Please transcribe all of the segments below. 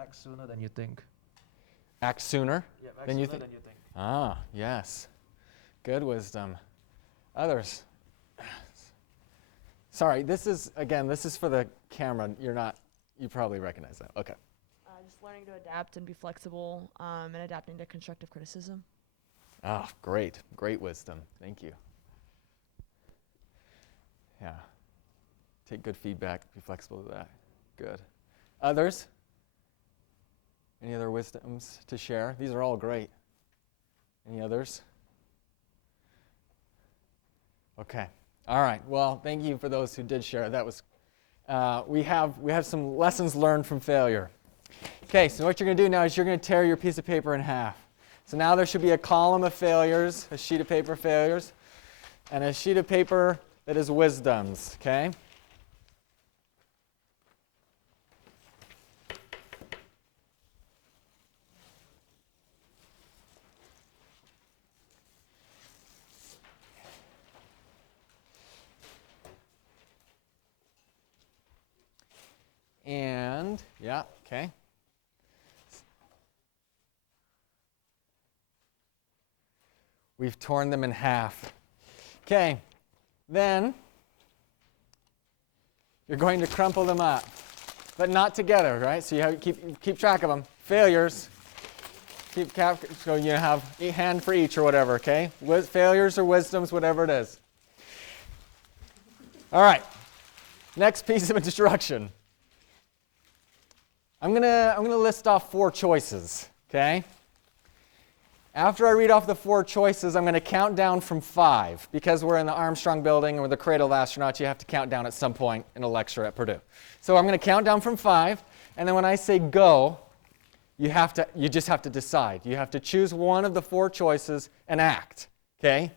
Act sooner than you think. Act sooner than you think. Ah, yes. Good wisdom. Others? Sorry, this is for the camera. You probably recognize that. Okay. Just learning to adapt and be flexible and adapting to constructive criticism. Ah, great. Great wisdom. Thank you. Yeah. Take good feedback. Be flexible to that. Good. Others? Any other wisdoms to share? These are all great. Any others? Okay. All right. Well, thank you for those who did share. That was. We have some lessons learned from failure. Okay. So what you're going to do now is you're going to tear your piece of paper in half. So now there should be a column of failures, a sheet of paper failures, and a sheet of paper that is wisdoms. Okay. And, yeah, okay. We've torn them in half. Okay, then you're going to crumple them up, but not together, right? So you have to keep track of them. Failures, so you have a hand for each or whatever, okay? Failures or wisdoms, whatever it is. All right, next piece of instruction. I'm gonna list off 4 choices, okay? After I read off the 4 choices, I'm going to count down from 5. Because we're in the Armstrong building and we're the cradle of astronauts, you have to count down at some point in a lecture at Purdue. So I'm going to count down from 5, and then when I say go, you just have to decide. You have to choose one of the 4 choices and act, okay?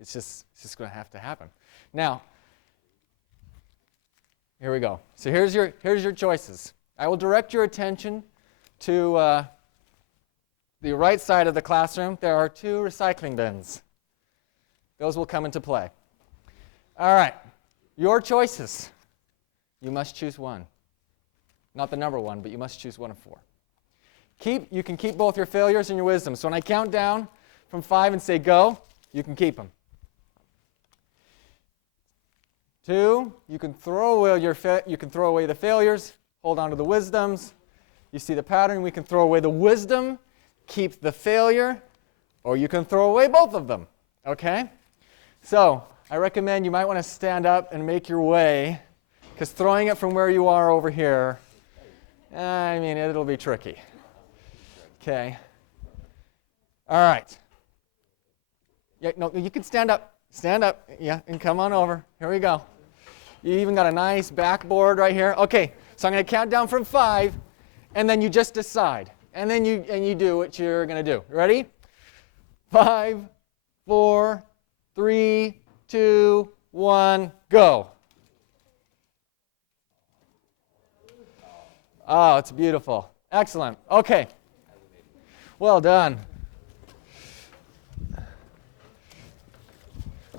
It's just going to have to happen. Now, here we go. So here's your choices. I will direct your attention to the right side of the classroom. There are 2 recycling bins. Those will come into play. All right, your choices. You must choose one. Not the number 1, but you must choose one of 4. You can keep both your failures and your wisdom. So when I count down from 5 and say go, you can keep them. 2, you can throw away the failures. Hold on to the wisdoms. You see the pattern. We can throw away the wisdom, keep the failure, or you can throw away both of them. Okay? So I recommend you might want to stand up and make your way, because throwing it from where you are over here, it'll be tricky. Okay. All right. Yeah, no, you can stand up. Stand up. Yeah, and come on over. Here we go. You even got a nice backboard right here. Okay. So I'm going to count down from 5, and then you just decide. And then you do what you're going to do. Ready? 5, 4, 3, 2, 1, go. Oh, it's beautiful. Excellent. Okay. Well done.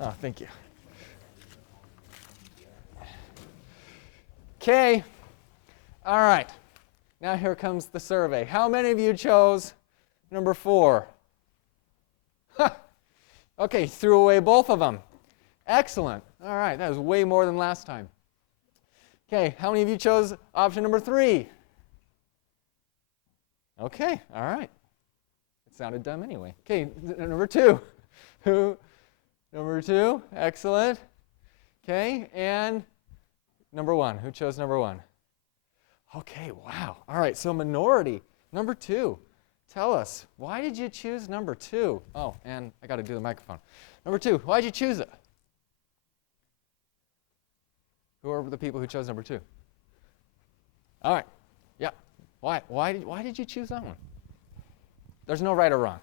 Oh, thank you. Okay. All right. Now here comes the survey. How many of you chose number 4? Okay, threw away both of them. Excellent. All right, that was way more than last time. Okay, how many of you chose option number 3? Okay, all right. It sounded dumb anyway. Okay, number 2. Number 2, excellent. Okay, and number 1. Who chose number 1? Okay, wow. All right, so minority. Number 2. Tell us, why did you choose number 2? Oh, and I got to do the microphone. Number 2, why did you choose it? Who are the people who chose number 2? All right, yeah. Why did you choose that one? There's no right or wrong.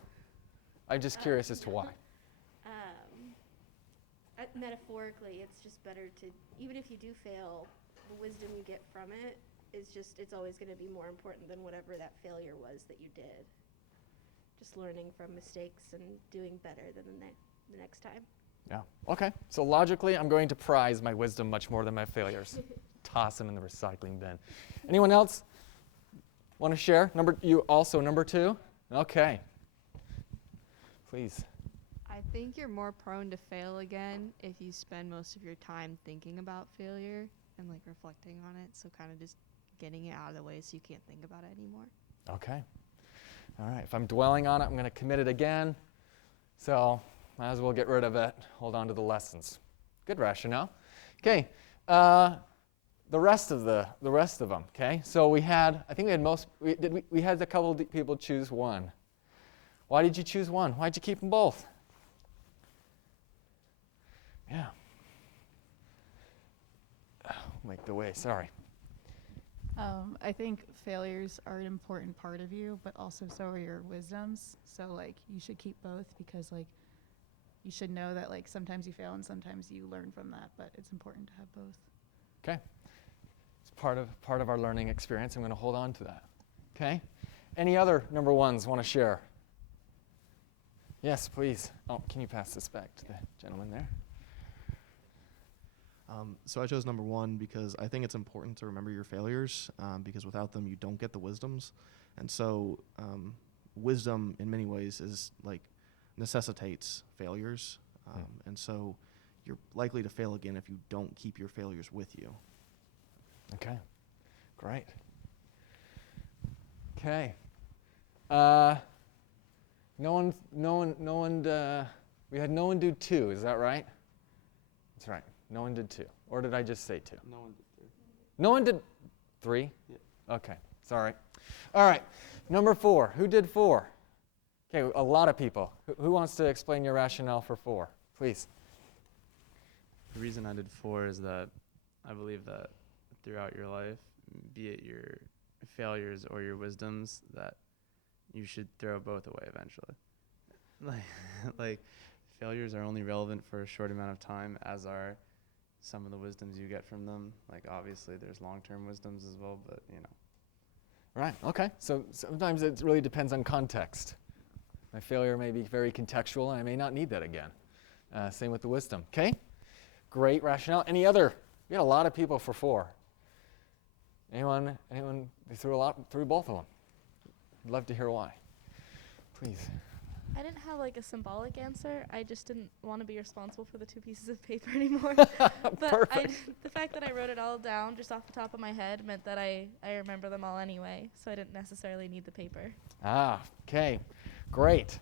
I'm just curious as to why. Metaphorically, it's just better to, even if you do fail, the wisdom you get from it it's always going to be more important than whatever that failure was that you did. Just learning from mistakes and doing better than the next time. Yeah, okay. So logically, I'm going to prize my wisdom much more than my failures. Toss them in the recycling bin. Anyone else? Want to share? Number 2? Okay. Please. I think you're more prone to fail again if you spend most of your time thinking about failure and like reflecting on it. So kind of just getting it out of the way so you can't think about it anymore. Okay. All right. If I'm dwelling on it, I'm going to commit it again. So might as well get rid of it. Hold on to the lessons. Good rationale. Okay. The rest of them. Okay. So we had a couple of people choose one. Why did you choose one? Why did you keep them both? Yeah. Make the way. Sorry. I think failures are an important part of you, but also so are your wisdoms. So like you should keep both because like you should know that like sometimes you fail and sometimes you learn from that, but it's important to have both. Okay. It's part of our learning experience. I'm going to hold on to that. Okay. Any other number ones want to share? Yes, please. Oh, can you pass this back to the gentleman there? So I chose number 1 because I think it's important to remember your failures because without them you don't get the wisdoms. And so wisdom in many ways is like necessitates failures. And so you're likely to fail again if you don't keep your failures with you. Okay. Great. Okay. We had no one do 2, is that right? That's right. No one did 2. Or did I just say 2? No one did 3. No one did 3? Yeah. Okay. Sorry. All right. Number 4. Who did 4? Okay, a lot of people. Who wants to explain your rationale for 4? Please. The reason I did 4 is that I believe that throughout your life, be it your failures or your wisdoms, that you should throw both away eventually. Like failures are only relevant for a short amount of time, as are some of the wisdoms you get from them. Like obviously there's long-term wisdoms as well, but you know. Right. Okay. So sometimes it really depends on context. My failure may be very contextual, and I may not need that again. Same with the wisdom. Okay. Great rationale. Any other? We had a lot of people for 4. Anyone? They threw both of them. I'd love to hear why. Please. I didn't have like a symbolic answer. I just didn't want to be responsible for the 2 pieces of paper anymore. But Perfect. the fact that I wrote it all down just off the top of my head meant that I remember them all anyway, so I didn't necessarily need the paper. Okay. Great.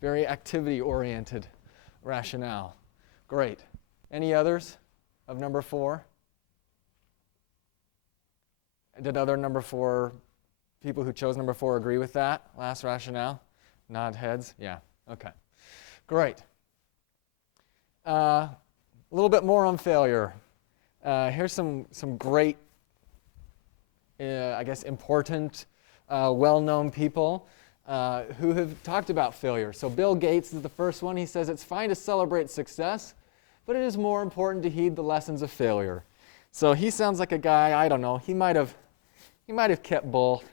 Very activity-oriented rationale. Great. Any others of number 4? Did other number 4 people who chose number 4 agree with that last rationale? Nod heads? Yeah. Okay. Great. A little bit more on failure. Here's some great, important, well-known people who have talked about failure. So Bill Gates is the first one. He says it's fine to celebrate success, but it is more important to heed the lessons of failure. So he sounds like a guy, I don't know, he might have kept both.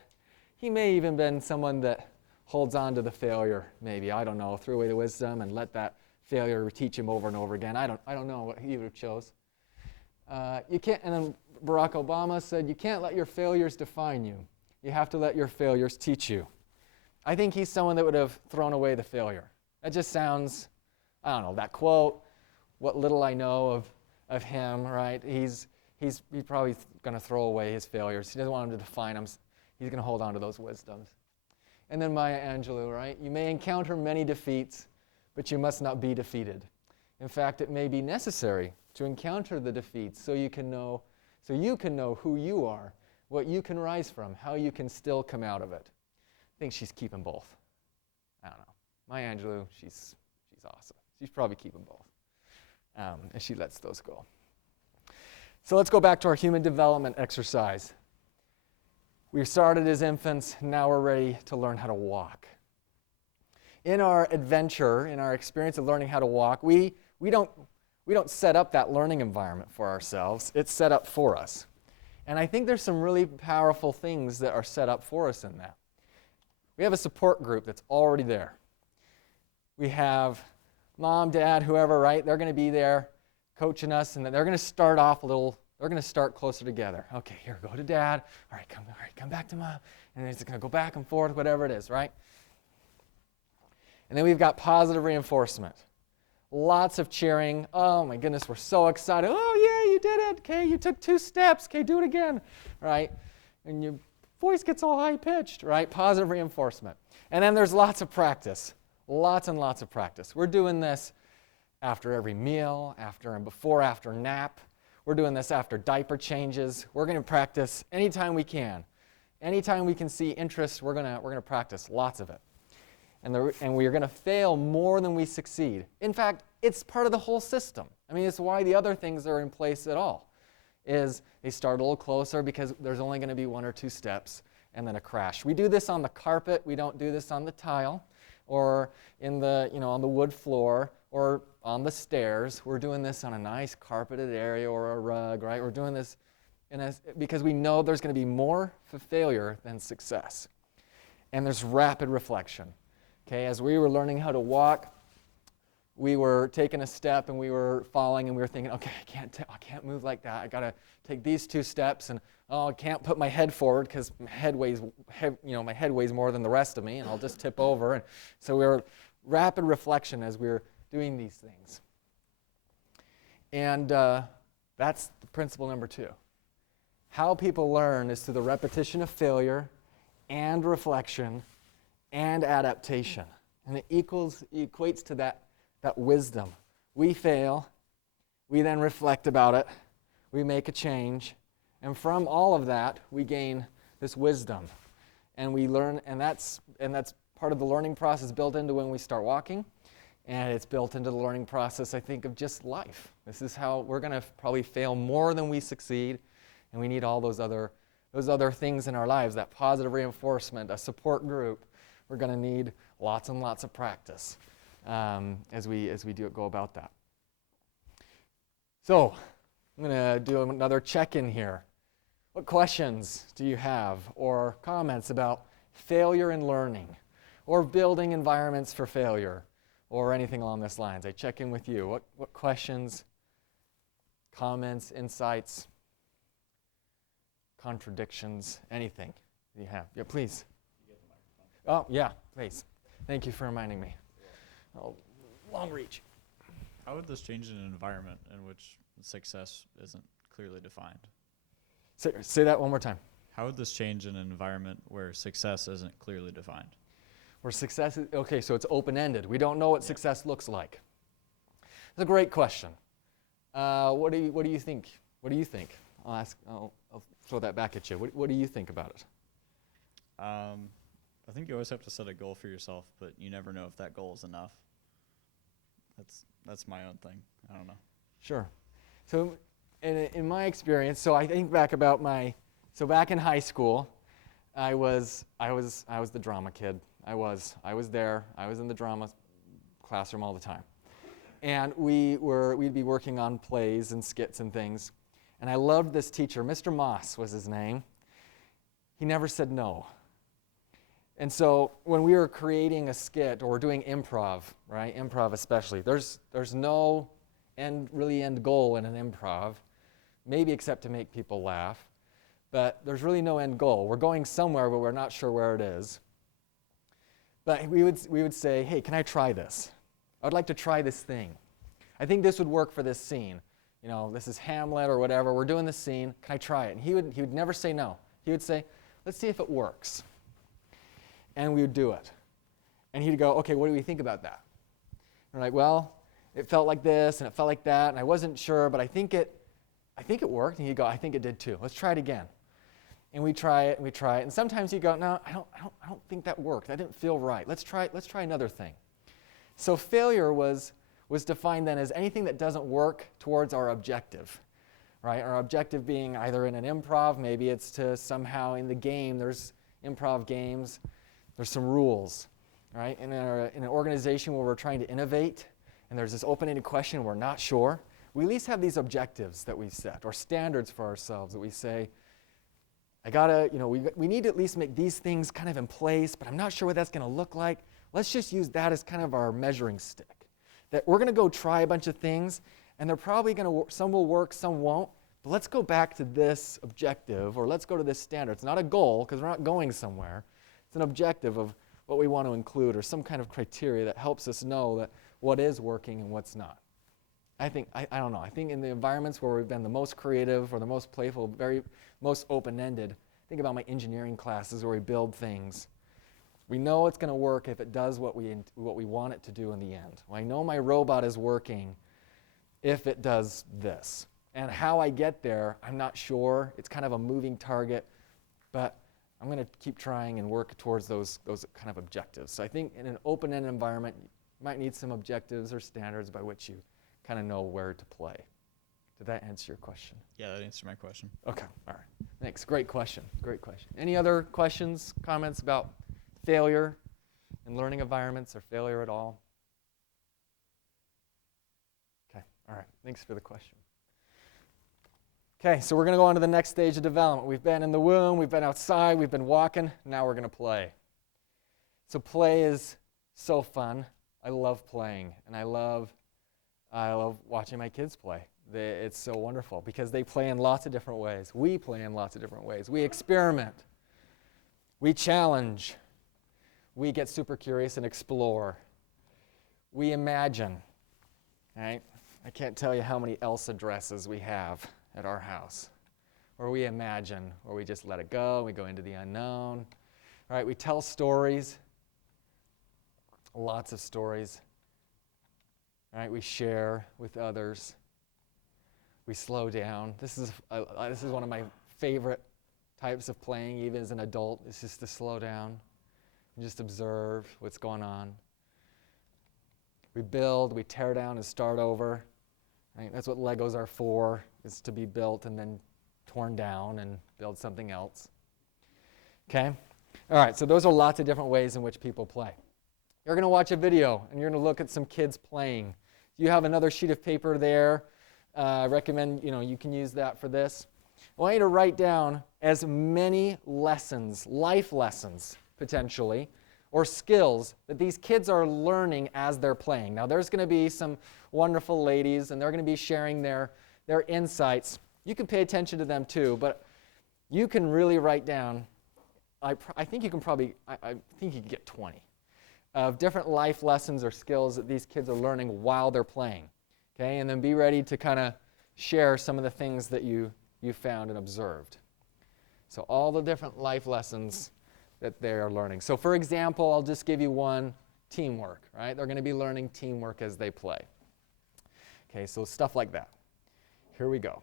He may even been someone that holds on to the failure, maybe, I don't know, threw away the wisdom and let that failure teach him over and over again. I don't know what he would have chose. You can't, and then Barack Obama said, you can't let your failures define you. You have to let your failures teach you. I think he's someone that would have thrown away the failure. That just sounds, I don't know, that quote, what little I know of him, right? He's probably going to throw away his failures. He doesn't want them to define him. He's going to hold on to those wisdoms. And then Maya Angelou, right? You may encounter many defeats, but you must not be defeated. In fact, it may be necessary to encounter the defeats so you can know who you are, what you can rise from, how you can still come out of it. I think she's keeping both. I don't know. Maya Angelou, she's awesome. She's probably keeping both. And she lets those go. So let's go back to our human development exercise. We started as infants, now we're ready to learn how to walk. In our adventure, in our experience of learning how to walk, we don't set up that learning environment for ourselves. It's set up for us. And I think there's some really powerful things that are set up for us in that. We have a support group that's already there. We have mom, dad, whoever, right? They're going to be there coaching us, and they're going to start off a little They're going to start closer together. Okay, here, go to dad. All right, come back to mom. And then it's going to go back and forth, whatever it is, right? And then we've got positive reinforcement. Lots of cheering. Oh my goodness, we're so excited. Oh yeah, you did it. Okay, you took 2 steps. Okay, do it again, right? And your voice gets all high-pitched, right? Positive reinforcement. And then there's lots of practice. Lots and lots of practice. We're doing this after every meal, after and before, after nap. We're doing this after diaper changes. We're going to practice anytime we can. Anytime we can see interest, we're going to practice lots of it. And we are going to fail more than we succeed. In fact, it's part of the whole system. I mean, it's why the other things are in place at all. Is they start a little closer because there's only going to be 1 or 2 steps and then a crash. We do this on the carpet. We don't do this on the tile or in the, on the wood floor or on the stairs. We're doing this on a nice carpeted area or a rug, right? We're doing this because we know there's going to be more failure than success. And there's rapid reflection. Okay, as we were learning how to walk, we were taking a step and we were falling and we were thinking, okay, I can't move like that. I got to take these 2 steps and I can't put my head forward because my head weighs more than the rest of me and I'll just tip over. And so we were rapid reflection as we were doing these things. And that's the principle number 2. How people learn is through the repetition of failure and reflection and adaptation. And it equates to that wisdom. We fail, we then reflect about it, we make a change, and from all of that, we gain this wisdom. And we learn, and that's part of the learning process built into when we start walking, and it's built into the learning process, I think, of just life. This is how we're going to probably fail more than we succeed, and we need all those other things in our lives, that positive reinforcement, a support group. We're going to need lots and lots of practice as we go about that. So I'm going to do another check-in here. What questions do you have or comments about failure in learning or building environments for failure or anything along those lines? I check in with you. What questions, comments, insights, contradictions, anything you have? Yeah, please. Oh, yeah, please. Thank you for reminding me. Oh, long reach. How would this change in an environment in which success isn't clearly defined? Say that one more time. How would this change in an environment where success isn't clearly defined? Where success is, okay, so it's open-ended. We don't know what success looks like. It's a great question. What do you think? What do you think? I'll throw that back at you. What do you think about it? I think you always have to set a goal for yourself, but you never know if that goal is enough. That's my own thing. I don't know. Sure. So in my experience, so I think back about back in high school, I was the drama kid. I was there. I was in the drama classroom all the time. And we'd be working on plays and skits and things. And I loved this teacher. Mr. Moss was his name. He never said no. And so when we were creating a skit or doing improv, right, improv especially, there's no end goal in an improv, maybe except to make people laugh, but there's really no end goal. We're going somewhere, but we're not sure where it is. But we would say, hey, can I try this? I would like to try this thing. I think this would work for this scene. This is Hamlet or whatever. We're doing this scene. Can I try it? And he would never say no. He would say, let's see if it works. And we would do it. And he'd go, okay, what do we think about that? And we're like, well, it felt like this and it felt like that, and I wasn't sure, but I think it worked. And he'd go, I think it did too. Let's try it again. And we try it and we try it. And sometimes he'd go, no, I don't think that worked. That didn't feel right. Let's try another thing. So failure was defined then as anything that doesn't work towards our objective. Right? Our objective being either in an improv, maybe it's to somehow in the game, there's improv games, there's some rules, right? And in an organization where we're trying to innovate, and there's this open-ended question and we're not sure, we at least have these objectives that we set, or standards for ourselves that we say, we need to at least make these things kind of in place, but I'm not sure what that's going to look like. Let's just use that as kind of our measuring stick. That we're going to go try a bunch of things, and they're probably some will work, some won't, But let's go back to this objective, or let's go to this standard. It's not a goal, because we're not going somewhere. It's an objective of what we want to include, or some kind of criteria that helps us know that what is working and what's not. I don't know, I think in the environments where we've been the most creative or the most playful, most open-ended, think about my engineering classes where we build things. We know it's going to work if it does what we want it to do in the end. Well, I know my robot is working if it does this. And how I get there, I'm not sure. It's kind of a moving target, but I'm going to keep trying and work towards those kind of objectives. So I think in an open-ended environment, you might need some objectives or standards by which you kind of know where to play. Did that answer your question? Yeah, that answered my question. Okay, all right. Thanks. Great question. Great question. Any other questions, comments about failure in learning environments or failure at all? Okay, all right. Thanks for the question. Okay, so we're going to go on to the next stage of development. We've been in the womb, we've been outside, we've been walking. Now we're going to play. So play is so fun. I love playing, and I love watching my kids play. It's so wonderful because they play in lots of different ways. We play in lots of different ways. We experiment. We challenge. We get super curious and explore. We imagine. Right? I can't tell you how many Elsa dresses we have at our house, where we imagine, or we just let it go, we go into the unknown. All right, we tell stories, lots of stories. All right, we share with others. We slow down. This is one of my favorite types of playing, even as an adult, is just to slow down and just observe what's going on. We build, we tear down and start over. Right? That's what Legos are for, is to be built and then torn down and build something else. Okay? All right, so those are lots of different ways in which people play. You're going to watch a video, and you're going to look at some kids playing. You have another sheet of paper there. I recommend you can use that for this. I want you to write down as many lessons, life lessons potentially, or skills that these kids are learning as they're playing. Now there's going to be some wonderful ladies, and they're going to be sharing their insights. You can pay attention to them too, but you can really write down, I think you can get 20 of different life lessons or skills that these kids are learning while they're playing. Okay, and then be ready to kind of share some of the things that you found and observed. So all the different life lessons that they are learning. So for example, I'll just give you one, teamwork, right? They're going to be learning teamwork as they play. Okay, so stuff like that. Here we go.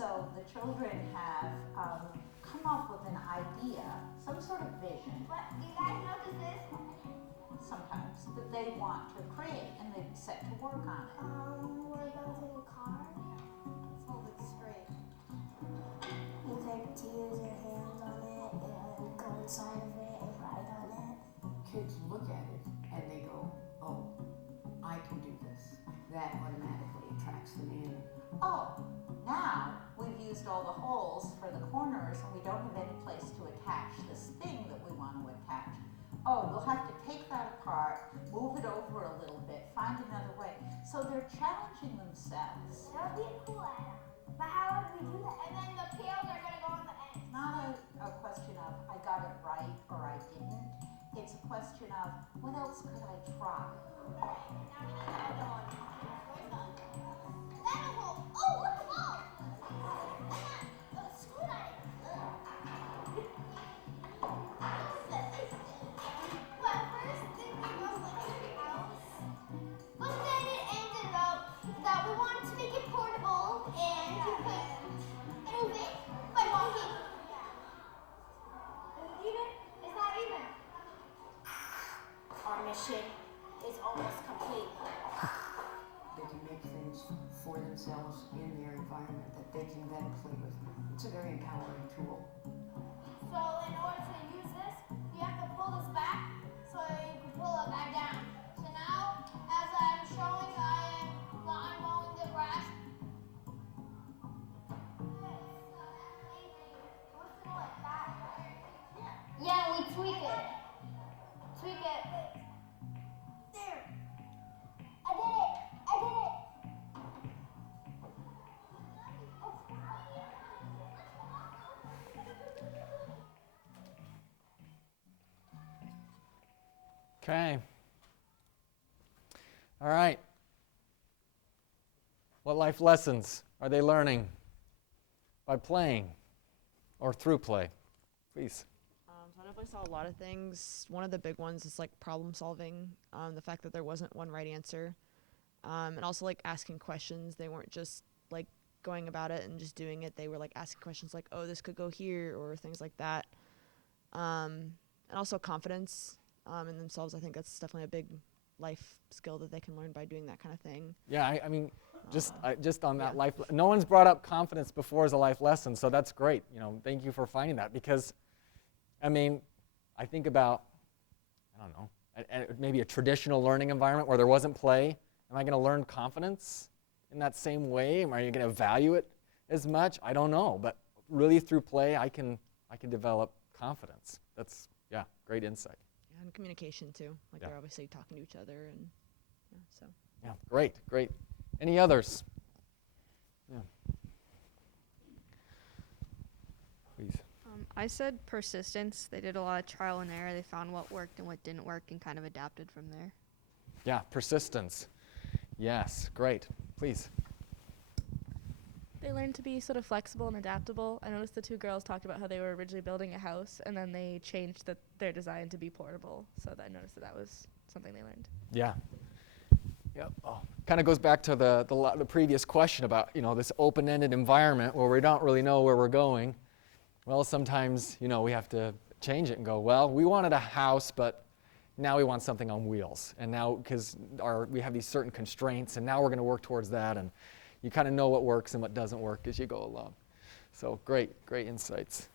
So the children have come up with an idea, some sort of vision. What do you guys know what this is? Sometimes that they want to create, and they set to work on it. We're building a car. Let's hold it straight. You get to use your hands on it and go inside of it and ride on it. Kids look at it and they go, oh, I can do this. That automatically attracts them in. Oh, now we've used all the holes for the corners and we don't have any place to attach this thing that we want to attach. Oh, we'll have to take that apart, move it over a little bit, find another way. So they're challenging themselves. That would be a cool add-on. But how would we do that? And then the pails are going to go on the end. It's not a question of I got it right or I didn't. It's a question of what else could I try? Right. Now we need another one. Where's the other one? That a hole. Oh, look, a ball. A screwdriver. Well, first it was like a house. But then it ended up that we wanted to make it portable and you could move it by walking. Is it even? It's not even. Our mission is tweak it. Tweak it. There. I did it. I did it. Okay. All right. What life lessons are they learning by playing or through play? Please. So I definitely saw a lot of things. One of the big ones is like problem solving, the fact that there wasn't one right answer, and also like asking questions. They weren't just like going about it and just doing it. They were like asking questions like, oh, this could go here, or things like that. And also confidence in themselves. I think that's definitely a big life skill that they can learn by doing that kind of thing. Yeah, I mean, just on that life, no one's brought up confidence before as a life lesson, so that's great. Thank you for finding that, because, I mean, I think about, I don't know, maybe a traditional learning environment where there wasn't play. Am I going to learn confidence in that same way? Am I going to value it as much? I don't know, but really through play, I can develop confidence. That's, yeah, great insight. Yeah, and communication too. Like they're obviously talking to each other, and so. Yeah, great. Any others? Yeah. Please. I said persistence. They did a lot of trial and error. They found what worked and what didn't work and kind of adapted from there. Yeah, persistence. Yes, great. Please. They learned to be sort of flexible and adaptable. I noticed the two girls talked about how they were originally building a house, and then they changed their design to be portable. So I noticed that was something they learned. Yeah. Yep. Oh, kind of goes back to the previous question about this open-ended environment where we don't really know where we're going. Well, sometimes we have to change it and go, well, we wanted a house, but now we want something on wheels, and now because we have these certain constraints, and now we're going to work towards that, and you kind of know what works and what doesn't work as you go along. So great insights.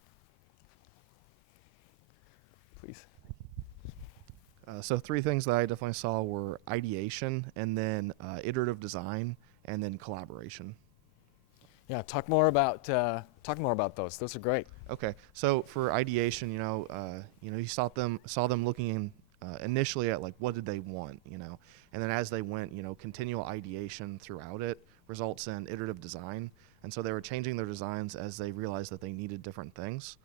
Please. So 3 things that I definitely saw were ideation, and then iterative design, and then collaboration. Yeah, talk more about those. Those are great. Okay, so for ideation, you saw them looking initially at like what did they want, and then as they went, continual ideation throughout it results in iterative design, and so they were changing their designs as they realized that they needed different things.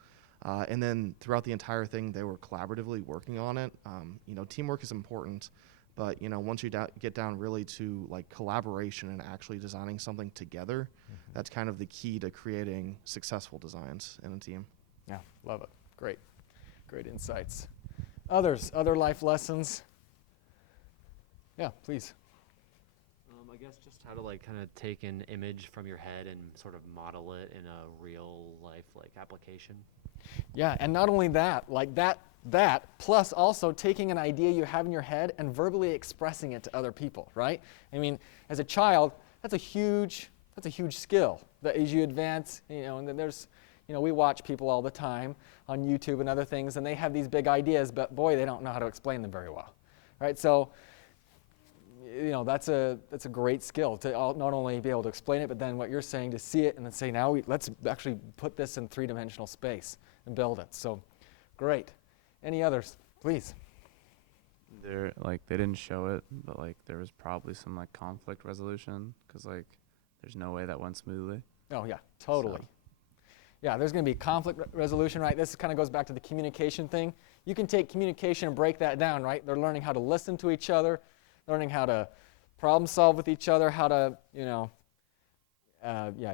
And then throughout the entire thing, they were collaboratively working on it. Teamwork is important, but once you get down really to like collaboration and actually designing something together, that's kind of the key to creating successful designs in a team. Yeah, love it. Great insights. Other life lessons? Yeah, please. I guess just how to like kind of take an image from your head and sort of model it in a real life like application. Yeah, and not only that, like that plus also taking an idea you have in your head and verbally expressing it to other people, right? I mean, as a child, that's a huge skill that as you advance, and then there's, we watch people all the time on YouTube and other things, and they have these big ideas, but boy, they don't know how to explain them very well, right? So, that's a great skill to not only be able to explain it, but then what you're saying, to see it and then say, now let's actually put this in 3-dimensional space and build it. So, great. Any others, please? They didn't show it, but like there was probably some like conflict resolution, because like there's no way that went smoothly. Oh yeah, totally. So. Yeah, there's going to be conflict resolution, right? This kind of goes back to the communication thing. You can take communication and break that down, right? They're learning how to listen to each other, learning how to problem solve with each other, how to,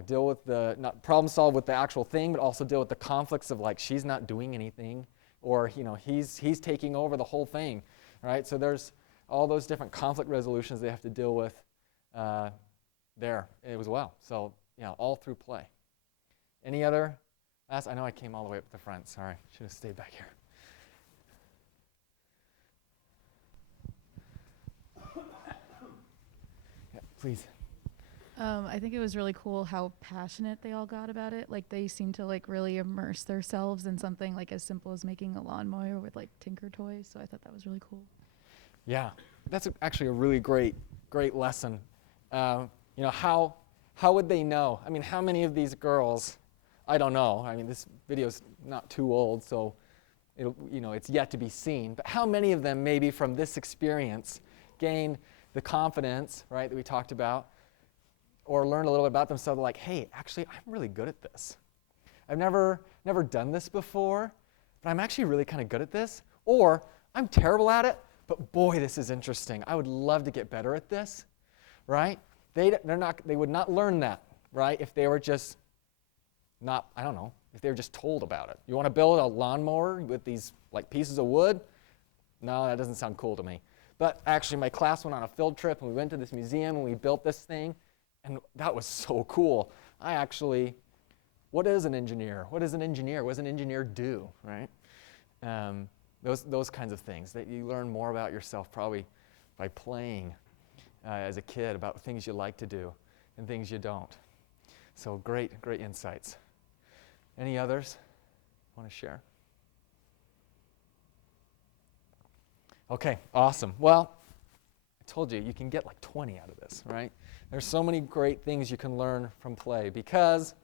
deal with not problem solve with the actual thing, but also deal with the conflicts of like she's not doing anything, or he's taking over the whole thing, right? So there's all those different conflict resolutions they have to deal with there as well. So all through play. Any other? I know I came all the way up to the front. Sorry, should have stayed back here. Yeah, please. I think it was really cool how passionate they all got about it. Like they seemed to like really immerse themselves in something like as simple as making a lawnmower with like Tinker toys. So I thought that was really cool. Yeah, that's actually a really great lesson. How would they know? I mean, how many of these girls? I don't know. I mean, this video's not too old, so it's yet to be seen. But how many of them maybe from this experience gain the confidence, right, that we talked about, or learn a little bit about themselves, like, hey, actually, I'm really good at this. I've never done this before, but I'm actually really kind of good at this. Or I'm terrible at it, but boy, this is interesting. I would love to get better at this, right? They would not learn that, right, if they were just if they were just told about it. You want to build a lawnmower with these like pieces of wood? No, that doesn't sound cool to me. But actually, my class went on a field trip, and we went to this museum, and we built this thing, and that was so cool. What is an engineer? What does an engineer? What does an engineer do, right? Those kinds of things that you learn more about yourself probably by playing as a kid, about things you like to do and things you don't. So great insights. Any others want to share? Okay, awesome. Well, I told you can get like 20 out of this, right? There's so many great things you can learn from play, because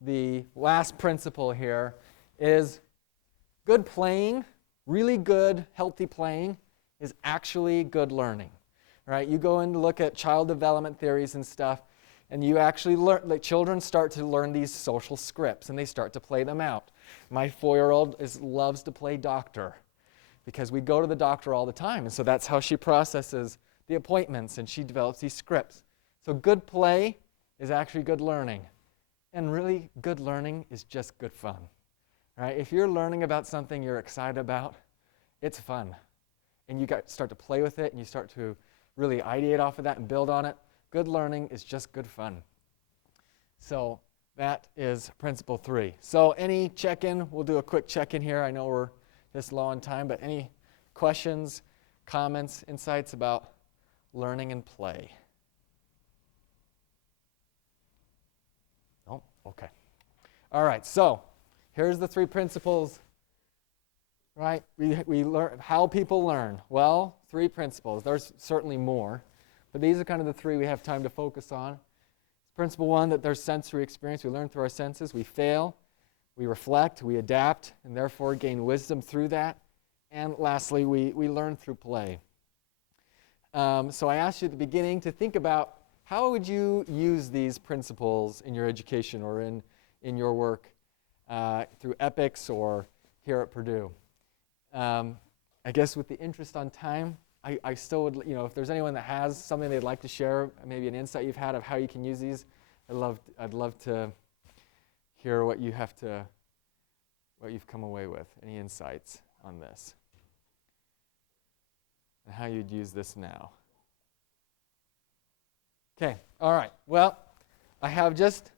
the last principle here is good playing, really good, healthy playing, is actually good learning, right? You go in to look at child development theories and stuff, and you actually learn, like children start to learn these social scripts, and they start to play them out. My 4-year-old loves to play doctor, because we go to the doctor all the time, and so that's how she processes the appointments, and she develops these scripts. So good play is actually good learning, and really good learning is just good fun. Right? If you're learning about something you're excited about, it's fun. And you start to play with it, and you start to really ideate off of that and build on it. Good learning is just good fun. So that is principle 3. So any check-in, we'll do a quick check-in here. I know we're this low on time, but any questions, comments, insights about learning and play? No? Okay. All right, so here's the 3 principles, right? We learn how people learn. Well, 3 principles. There's certainly more, but these are kind of the 3 we have time to focus on. Principle 1, that there's sensory experience. We learn through our senses. We fail, we reflect, we adapt, and therefore gain wisdom through that. And lastly, we learn through play. So I asked you at the beginning to think about how would you use these principles in your education or in your work through EPICS or here at Purdue. I guess with the interest on time, I still would, if there's anyone that has something they'd like to share, maybe an insight you've had of how you can use these, I'd love to hear what you've come away with, any insights on this, and how you'd use this now. Okay, all right. Well, I have just,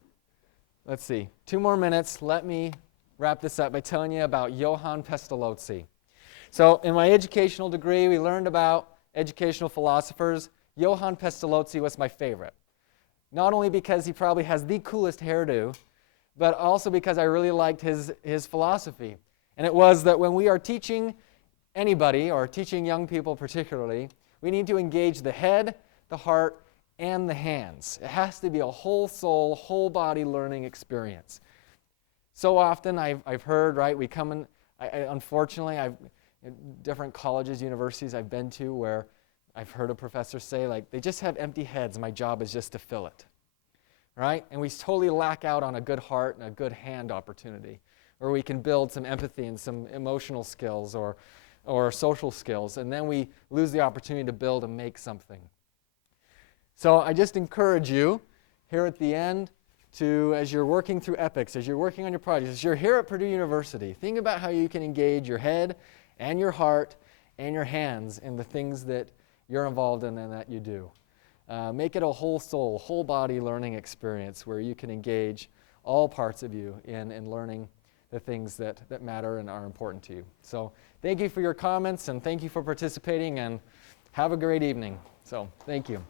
2 more minutes. Let me wrap this up by telling you about Johann Pestalozzi. So in my educational degree, we learned about educational philosophers. Johann Pestalozzi was my favorite. Not only because he probably has the coolest hairdo, but also because I really liked his philosophy. And it was that when we are teaching anybody, or teaching young people particularly, we need to engage the head, the heart, and the hands. It has to be a whole soul, whole body learning experience. So often I've heard, right, we come in, unfortunately, in different colleges, universities I've been to where I've heard a professor say, like, they just have empty heads, my job is just to fill it, right? And we totally lack out on a good heart and a good hand opportunity, where we can build some empathy and some emotional skills or social skills, and then we lose the opportunity to build and make something. So I just encourage you here at the end to, as you're working through EPICS, as you're working on your projects, as you're here at Purdue University, think about how you can engage your head and your heart and your hands in the things that you're involved in and that you do. Make it a whole soul, whole body learning experience where you can engage all parts of you in learning the things that matter and are important to you. So thank you for your comments, and thank you for participating, and have a great evening. So thank you.